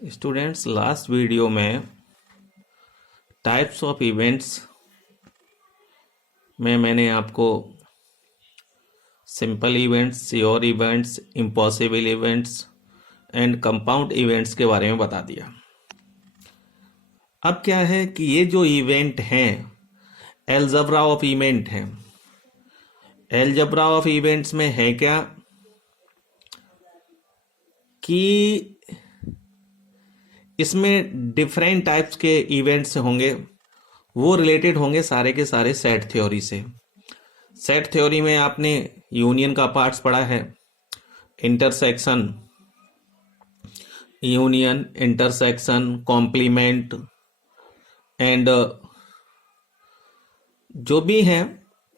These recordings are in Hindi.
स्टूडेंट्स, लास्ट वीडियो में टाइप्स ऑफ इवेंट्स में मैंने आपको simple events, sure events, impossible events and compound events के बारे में बता दिया। अब क्या है कि ये जो इवेंट हैं अलजेब्रा ऑफ इवेंट हैं। अलजेब्रा ऑफ इवेंट्स में है क्या कि इसमें डिफरेंट टाइप्स के इवेंट्स होंगे, वो रिलेटेड होंगे सारे के सारे सेट थ्योरी से। सेट थ्योरी में आपने यूनियन का पार्ट्स पढ़ा है, intersection, union, intersection, complement and जो भी है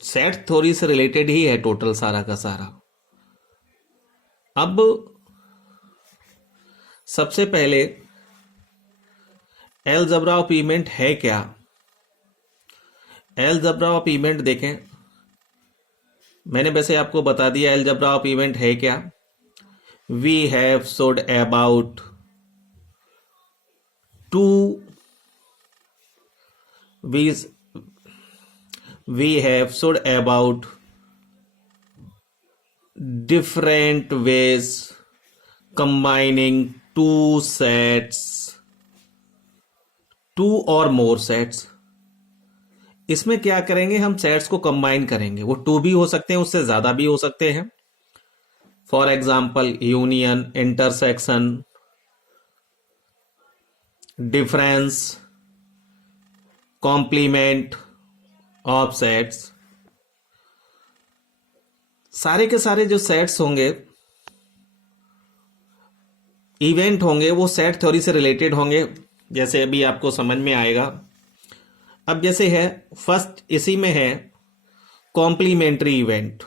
सेट थ्योरी से रिलेटेड ही है टोटल सारा का सारा। अब सबसे पहले अलजेब्रा ऑफ इवेंट है क्या। अलजेब्रा ऑफ इवेंट देखें, मैंने वैसे आपको बता दिया अलजेब्रा ऑफ इवेंट है क्या। We have showed about we have showed about different ways combining two or more sets। इसमें क्या करेंगे, हम सेट्स को कंबाइन करेंगे। वो टू भी हो सकते हैं, उससे ज्यादा भी हो सकते हैं। For example union, intersection, difference, complement of sets. सारे के सारे जो सेट्स होंगे, इवेंट होंगे, वो सेट थ्योरी से रिलेटेड होंगे, जैसे अभी आपको समझ में आएगा। अब जैसे है फर्स्ट, इसी में है कॉम्प्लीमेंट्री इवेंट।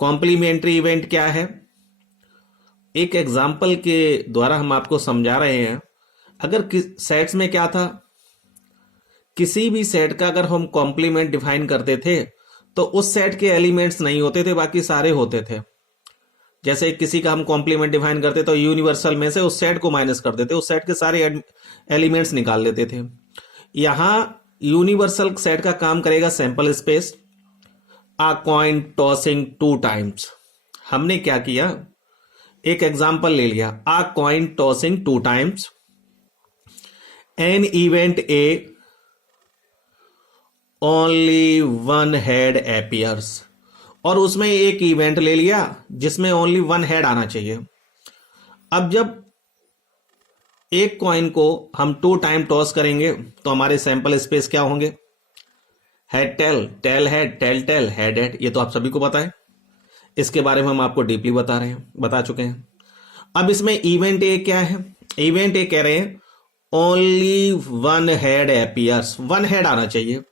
कॉम्प्लीमेंट्री इवेंट क्या है, एक एग्जाम्पल के द्वारा हम आपको समझा रहे हैं। अगर सेट्स में क्या था, किसी भी सेट का अगर हम कॉम्प्लीमेंट डिफाइन करते थे तो उस सेट के एलिमेंट्स नहीं होते थे, बाकी सारे होते थे। जैसे किसी का हम कॉम्प्लीमेंट डिफाइन करते तो यूनिवर्सल में से उस सेट को माइनस कर देते, उस सेट के सारे एलिमेंट्स निकाल लेते थे। यहां यूनिवर्सल सेट का काम करेगा sample space, a coin tossing two times. हमने क्या किया, एक एग्जांपल ले लिया, a coin tossing two times, an event A only one head appears. और उसमें एक इवेंट ले लिया जिसमें ओनली वन हेड आना चाहिए। अब जब एक कॉइन को हम टू टाइम टॉस करेंगे तो हमारे सैंपल स्पेस क्या होंगे, head tail, tail head, tail tail, head head. ये तो आप सभी को पता है, इसके बारे में हम आपको डीपली बता चुके हैं। अब इसमें इवेंट ए क्या है, इवेंट ए कह रहे हैं only one head appears, one head आना चाहिए।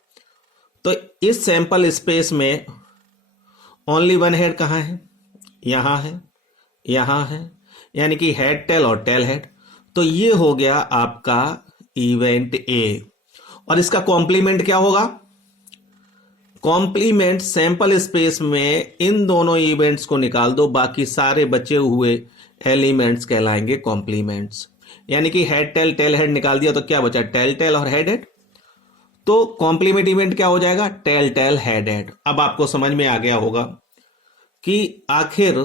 तो इस सैंपल स्पेस में ओनली वन हेड कहां है, यहां है, यहां है, यानी कि हेड टेल और टेल हेड। तो ये हो गया आपका इवेंट ए। और इसका कॉम्प्लीमेंट क्या होगा, कॉम्प्लीमेंट सैंपल स्पेस में इन दोनों इवेंट्स को निकाल दो, बाकी सारे बचे हुए एलिमेंट्स कहलाएंगे कॉम्प्लीमेंट्स। यानी कि हेड टेल टेल हेड निकाल दिया तो क्या बचा, टेल टेल और हेड हेड। तो कॉम्प्लीमेंट इवेंट क्या हो जाएगा, टेल टेल हेड हेड। अब आपको समझ में आ गया होगा कि आखिर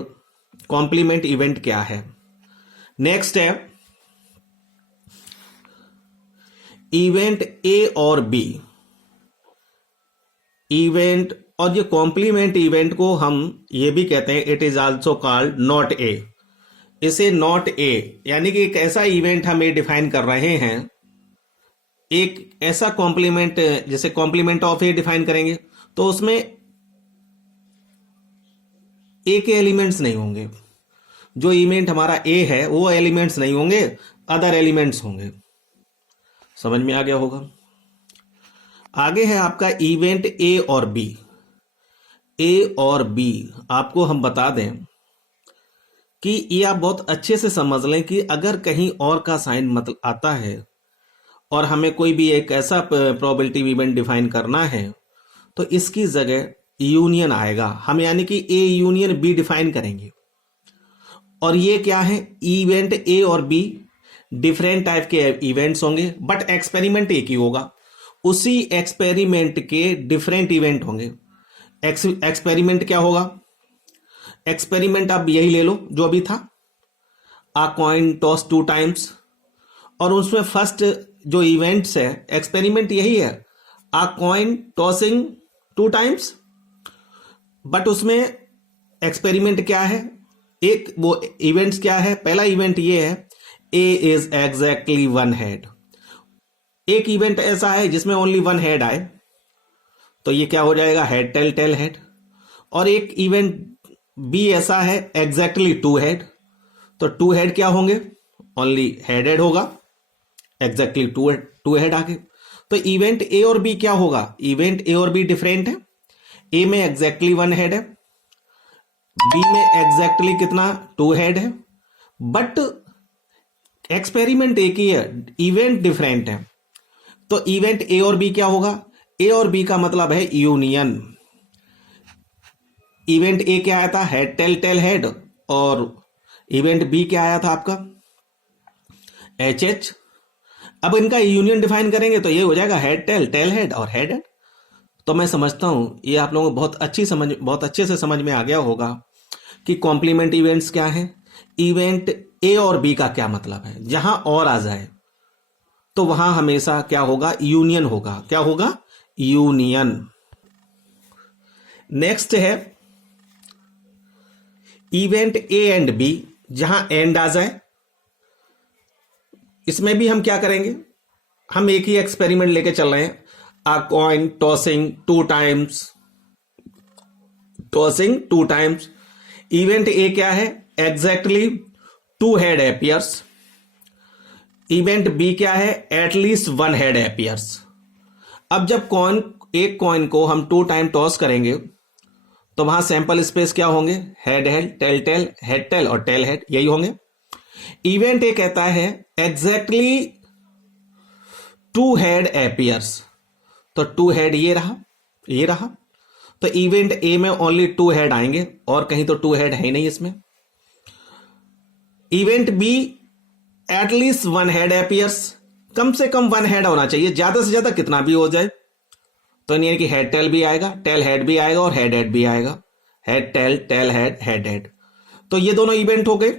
कॉम्प्लीमेंट इवेंट क्या है। नेक्स्ट है इवेंट ए और बी इवेंट। और ये कॉम्प्लीमेंट इवेंट को हम ये भी कहते हैं, it is also called not a. इसे नॉट ए यानी कि एक ऐसा इवेंट हम ये डिफाइन कर रहे हैं, एक ऐसा कॉम्प्लीमेंट, जैसे कॉम्प्लीमेंट ऑफ ए डिफाइन करेंगे तो उसमें ए के एलिमेंट्स नहीं होंगे। जो इवेंट हमारा ए है वो एलिमेंट्स नहीं होंगे, अदर एलिमेंट्स होंगे। समझ में आ गया होगा। आगे है आपका इवेंट ए और बी। ए और बी आपको हम बता दें कि ये आप बहुत अच्छे से समझ लें कि अगर कहीं और का साइन मतलब आता है और हमें कोई भी एक ऐसा प्रोबेबिलिटी इवेंट डिफाइन करना है तो इसकी जगह यूनियन आएगा। हम यानी कि ए यूनियन बी डिफाइन करेंगे। और ये क्या है, इवेंट ए और बी डिफरेंट टाइप के इवेंट्स होंगे, बट एक्सपेरिमेंट एक ही होगा। उसी एक्सपेरिमेंट के डिफरेंट इवेंट होंगे। एक्सपेरिमेंट क्या होगा? एक्सपेरिमेंट आप यही ले लो जो अभी था, आ कॉइन टॉस 2 टाइम्स, और उसमें फर्स्ट जो इवेंट्स है एक्सपेरिमेंट यही है, आ कॉइन टॉसिंग 2 टाइम्स, बट उसमें एक्सपेरिमेंट क्या है, एक वो इवेंट्स क्या है? पहला इवेंट ये है, ए इज एग्जैक्टली 1 हेड। एक इवेंट ऐसा है जिसमें ओनली 1 हेड आए, तो ये क्या हो जाएगा? Head tail tail head. और एक इवेंट बी ऐसा है एग्जैक्टली 2 हेड, तो 2 हेड क्या होंगे? ओनली हेड हेड होगा, एग्जैक्टली 2 हेड आगे। तो इवेंट ए और बी क्या होगा? इवेंट ए और बी डिफरेंट है। ए में एग्जैक्टली 1 हेड है, बी में एग्जैक्टली कितना? 2 हेड है, बट एक्सपेरिमेंट एक ही है, इवेंट डिफरेंट है। तो इवेंट ए और बी क्या होगा? ए और बी का मतलब है यूनियन। इवेंट ए क्या आया था? हेड टेल टेल हेड, और इवेंट बी क्या आया था आपका? H H. अब इनका यूनियन डिफाइन करेंगे तो ये हो जाएगा हेड टेल टेल हेड और हेड हेड। तो मैं समझता हूं ये आप लोगों को बहुत अच्छे से समझ में आ गया होगा कि कॉम्प्लीमेंट इवेंट्स क्या है, इवेंट ए और बी का क्या मतलब है। जहां और आ जाए तो वहां हमेशा क्या होगा? यूनियन होगा। क्या होगा? यूनियन। नेक्स्ट है इवेंट ए एंड बी, जहां एंड आ जाए। इसमें भी हम क्या करेंगे? हम एक ही एक्सपेरिमेंट लेके चल रहे हैं, a coin tossing 2 times, tossing 2 times. Event A क्या है? Exactly 2 head appears. Event B क्या है? At least 1 head appears. अब जब एक कॉइन को हम 2 टाइम टॉस करेंगे तो वहां सैंपल स्पेस क्या होंगे? Head head tail tail head tell और टेल हेड, यही होंगे। इवेंट ए कहता है एग्जैक्टली 2 हेड एपियर्स, तो 2 हेड ये रहा, ये रहा। तो इवेंट ए में ओनली 2 हेड आएंगे और कहीं तो 2 हेड है ही नहीं इसमें। Event B at least 1 head appears, कम से कम 1 हेड होना चाहिए, ज्यादा से ज्यादा कितना भी हो जाए। तो यानी कि हेड टेल भी आएगा, टेल हेड भी आएगा और हेड हेड भी आएगा, head tail tail head head head. तो ये दोनों इवेंट हो गए।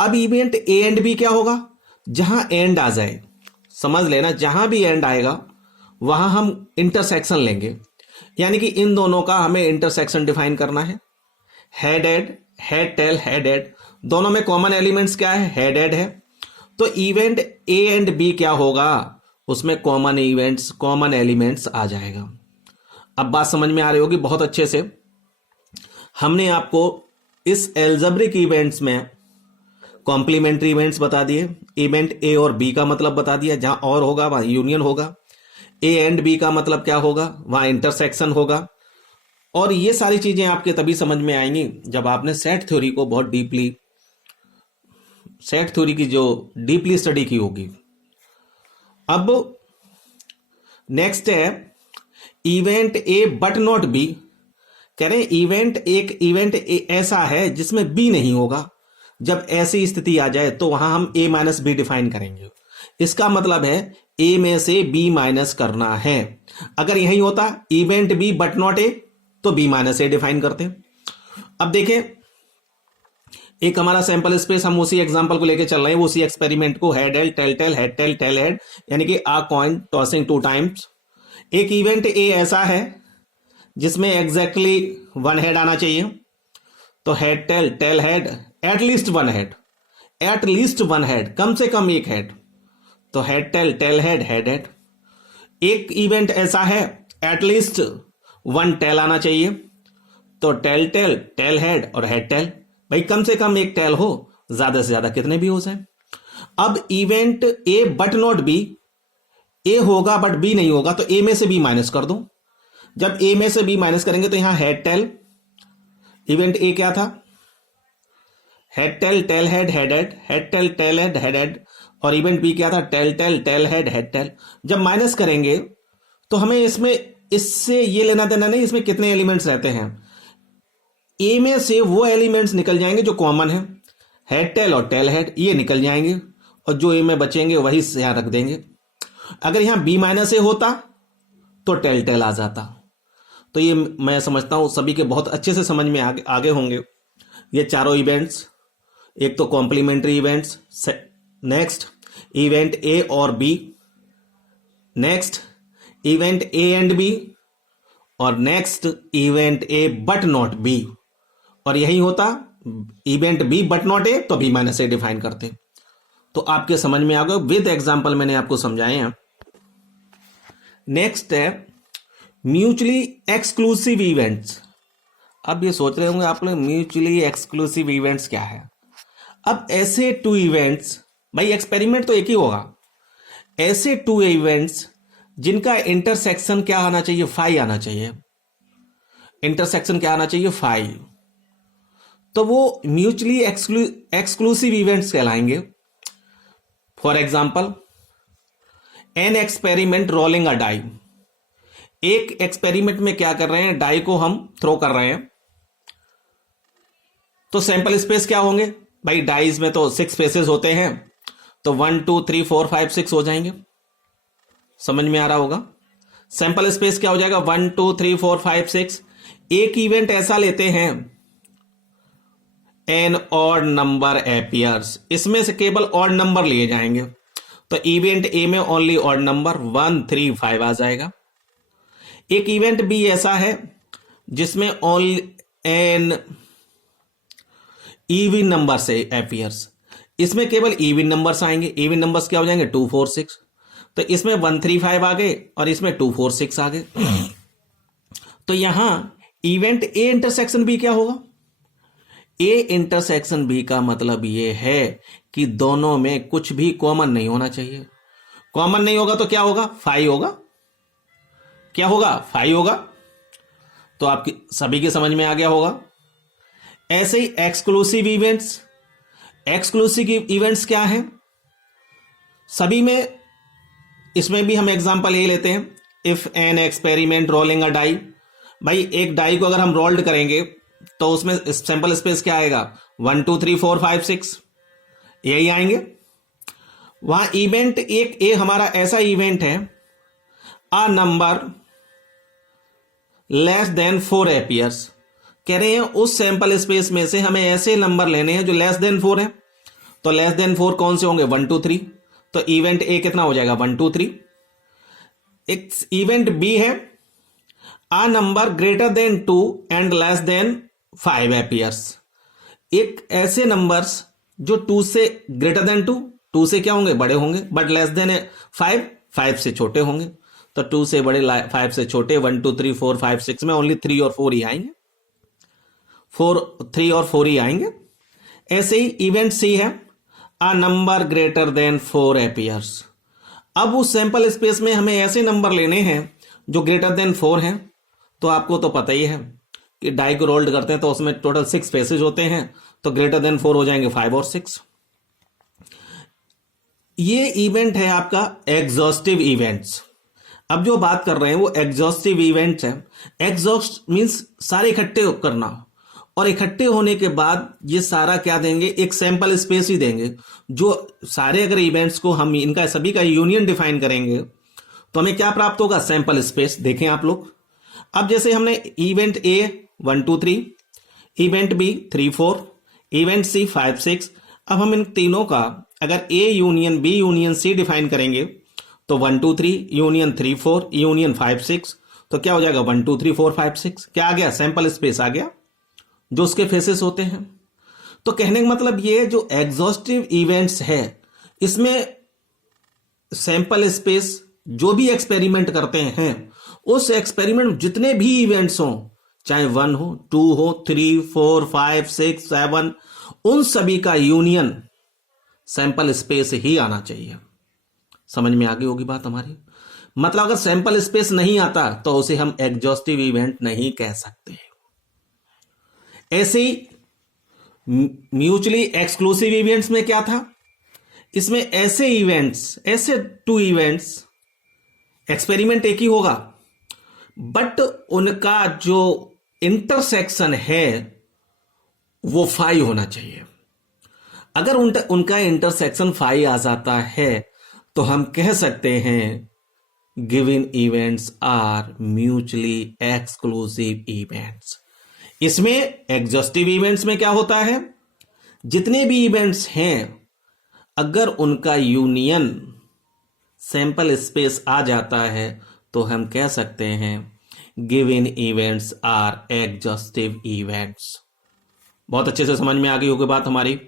अब इवेंट ए एंड बी क्या होगा? जहां एंड आ जाए, समझ लेना, जहां भी एंड आएगा वहां हम इंटरसेक्शन लेंगे, यानी कि इन दोनों का हमें इंटरसेक्शन डिफाइन करना है। Head head head tell head head, दोनों में कॉमन एलिमेंट्स क्या है? हेड हेड है। तो इवेंट ए एंड बी क्या होगा? उसमें कॉमन इवेंट्स, कॉमन एलिमेंट्स आ जाएगा। अब बात समझ में आ रही होगी बहुत अच्छे से। हमने आपको इस एल्जेब्रिक इवेंट्स में कॉम्प्लीमेंट्री इवेंट्स बता दिए, इवेंट ए और बी का मतलब बता दिया, जहां और होगा वहां यूनियन होगा, ए एंड बी का मतलब क्या होगा? वहां इंटरसेक्शन होगा। और ये सारी चीजें आपके तभी समझ में आएंगी जब आपने सेट थ्योरी को बहुत डीपली, सेट थ्योरी की जो डीपली स्टडी की होगी। अब नेक्स्ट है event A but not B. कह रहे एक इवेंट ऐसा है जिसमें बी नहीं होगा। जब ऐसी स्थिति आ जाए तो वहां हम ए माइनस बी डिफाइन करेंगे। इसका मतलब है ए में से बी माइनस करना है। अगर यही होता event B but not A, तो बी माइनस ए डिफाइन करते। अब देखें, एक हमारा सैंपल स्पेस, हम उसी एग्जांपल को लेके चल रहे हैं, उसी एक्सपेरिमेंट को, head head tail tail head tail tail head, यानी कि आ कॉइन टॉसिंग 2 टाइम्स। एक इवेंट ए ऐसा है जिसमें एग्जैक्टली 1 हेड आना चाहिए, तो head tail tail head, at least 1 head, at least 1 head, कम से कम 1 हेड, तो head tail tail head head head. एक इवेंट ऐसा है एटलीस्ट 1 टेल आना चाहिए, तो टेल टेल टेल हेड और हेड टेल। भाई कम से कम 1 टेल हो, ज्यादा से ज्यादा कितने भी हो जाए। अब event A but not B, A होगा बट बी नहीं होगा, तो ए में से बी माइनस कर दो। जब ए में से बी माइनस करेंगे तो यहां हेड टेल, इवेंट ए क्या था? Head tail tail head head head, head tail tail head head head, और इवेंट बी क्या था? Tail tail tail head head tail. जब माइनस करेंगे तो हमें इसमें इससे ये लेना देना नहीं, इसमें कितने एलिमेंट्स रहते हैं। ए में से वो एलिमेंट्स निकल जाएंगे जो कॉमन है, हेड टेल और टेल हेड ये निकल जाएंगे, और जो ए में बचेंगे वही यहाँ रख देंगे। अगर यहाँ बी माइनस ए होता तो टेल टेल आ जाता। तो ये मैं समझता हूँ सभी के बहुत अच्छे से समझ में आगे होंगे ये चारों इवेंट्स। एक तो complementary events, next event A और B, next event A and B, और next event A but not B. और यही होता event B but not A तो बी माइनस ए डिफाइन करते। तो आपके समझ में आ गया, विद एग्जाम्पल मैंने आपको समझाए हैं। नेक्स्ट है म्यूचुअली एक्सक्लूसिव इवेंट्स। अब ये सोच रहे होंगे आप लोग म्यूचुअली एक्सक्लूसिव इवेंट्स क्या है। अब ऐसे टू इवेंट्स, भाई एक्सपेरिमेंट तो एक ही होगा, ऐसे टू इवेंट्स जिनका इंटरसेक्शन क्या आना चाहिए, फाई आना चाहिए। इंटरसेक्शन क्या आना चाहिए, फाई। तो वो म्यूचुअली एक्सक्लूसिव इवेंट्स कहलाएंगे। For example an experiment rolling a die. एक एक्सपेरिमेंट में क्या कर रहे हैं, डाई को हम थ्रो कर रहे हैं। तो सैंपल स्पेस क्या होंगे भाई, डाइज में तो 6 फेसेस होते हैं, तो 1 2 3 4 5 6 हो जाएंगे। समझ में आ रहा होगा। सैंपल स्पेस क्या हो जाएगा, 1 2 3 4 5 6। एक इवेंट ऐसा लेते हैं एन ऑड नंबर एपियर्स, इसमें से केवल ऑड नंबर लिए जाएंगे। तो इवेंट ए में ओनली ऑड नंबर 1 3 5 आ जाएगा। एक इवेंट बी ऐसा है जिसमें ओनली एन इवन नंबर से एपियर्स, इसमें केवल इवन नंबर्स आएंगे। इवन नंबर्स क्या हो जाएंगे, 2 4 6। तो इसमें 1 3 5 आ गए और इसमें 2 4 6 आ गए। तो यहां इवेंट ए इंटरसेक्शन बी क्या होगा, ए इंटरसेक्शन बी का मतलब ये है कि दोनों में कुछ भी कॉमन नहीं होना चाहिए। कॉमन नहीं होगा तो क्या होगा, फाई होगा। क्या होगा, फाई होगा। तो आपकी सभी के समझ में आ गया होगा। ऐसे ही एक्सक्लूसिव इवेंट्स, एक्सक्लूसिव इवेंट्स क्या है, सभी में, इसमें भी हम एग्जांपल ये लेते हैं, if an experiment rolling a die. भाई एक डाई को अगर हम रोल्ड करेंगे तो उसमें सैंपल स्पेस क्या आएगा, 1 2 3 4 5 6 यही आएंगे। वहां इवेंट एक ए हमारा ऐसा इवेंट है, a number less than 4 appears. कह रहे हैं उस सैंपल स्पेस में से हमें ऐसे नंबर लेने हैं जो लेस देन 4 है। तो लेस देन 4 कौन से होंगे, 1 2 3। तो इवेंट ए कितना हो जाएगा, 1 2 3। एक इवेंट बी है a number greater than 2 and less than 5 appears. एक ऐसे नंबर्स जो 2 से ग्रेटर देन 2 से क्या होंगे, बड़े होंगे, बट लेस देन 5 से छोटे होंगे। तो 2 से बड़े 5 से छोटे, 1 2 3 4 5 6 में ओनली 3 और 4 ही आएंगे, 3 और 4 ही आएंगे। ऐसे ही इवेंट सी है a number greater than 4 appears. अब उस सैंपल स्पेस में हमें ऐसे नंबर लेने हैं जो ग्रेटर देन 4 हैं। तो आपको तो पता ही है कि डाई को रोल्ड करते हैं तो उसमें टोटल 6 फेसेज होते हैं, तो ग्रेटर देन 4 हो जाएंगे 5 और 6। ये इवेंट है आपका एग्जॉस्टिव इवेंट्स। अब जो बात कर रहे हैं वो एग्जॉस्टिव इवेंट्स है। एग्जॉस्ट मींस सारे इकट्ठे करना, और इकट्ठे होने के बाद ये सारा क्या देंगे, एक सैंपल स्पेस ही देंगे। जो सारे अगर इवेंट्स को हम इनका सभी का यूनियन डिफाइन करेंगे तो हमें क्या प्राप्त होगा, सैंपल स्पेस। देखें आप लोग, अब जैसे हमने event A 1 2 3, event B 3 4, event C 5 6। अब हम इन तीनों का अगर A union B union C define करेंगे तो 1 2 3 यूनियन 3 4 यूनियन 5 6। तो क्या हो जाएगा, 1 2 3 4 5 6 क्या आ गया, सैंपल स्पेस आ गया जो उसके फेसेस होते हैं। तो कहने का मतलब ये जो एग्जॉस्टिव इवेंट्स है इसमें सैंपल स्पेस जो भी एक्सपेरिमेंट करते हैं उस एक्सपेरिमेंट जितने भी इवेंट्स हों, चाहे 1 हो 2 हो 3 4 5 6 7, उन सभी का यूनियन सैंपल स्पेस ही आना चाहिए। समझ में आ गई होगी बात हमारी। मतलब अगर सैंपल स्पेस नहीं आता तो उसे हम एग्जॉस्टिव इवेंट नहीं कह सकते। ऐसे ही म्यूचुअली एक्सक्लूसिव इवेंट्स में क्या था, इसमें ऐसे इवेंट्स, ऐसे टू इवेंट्स, एक्सपेरिमेंट एक ही होगा बट उनका जो इंटरसेक्शन है वो 5 होना चाहिए। अगर उनका इंटरसेक्शन 5 आ जाता है तो हम कह सकते हैं given events are mutually exclusive events. इसमें एग्जॉस्टिव इवेंट्स में क्या होता है, जितने भी इवेंट्स हैं अगर उनका यूनियन सैंपल स्पेस आ जाता है तो हम कह सकते हैं given events are exhaustive events. बहुत अच्छे से समझ में आ गई होगी बात हमारी।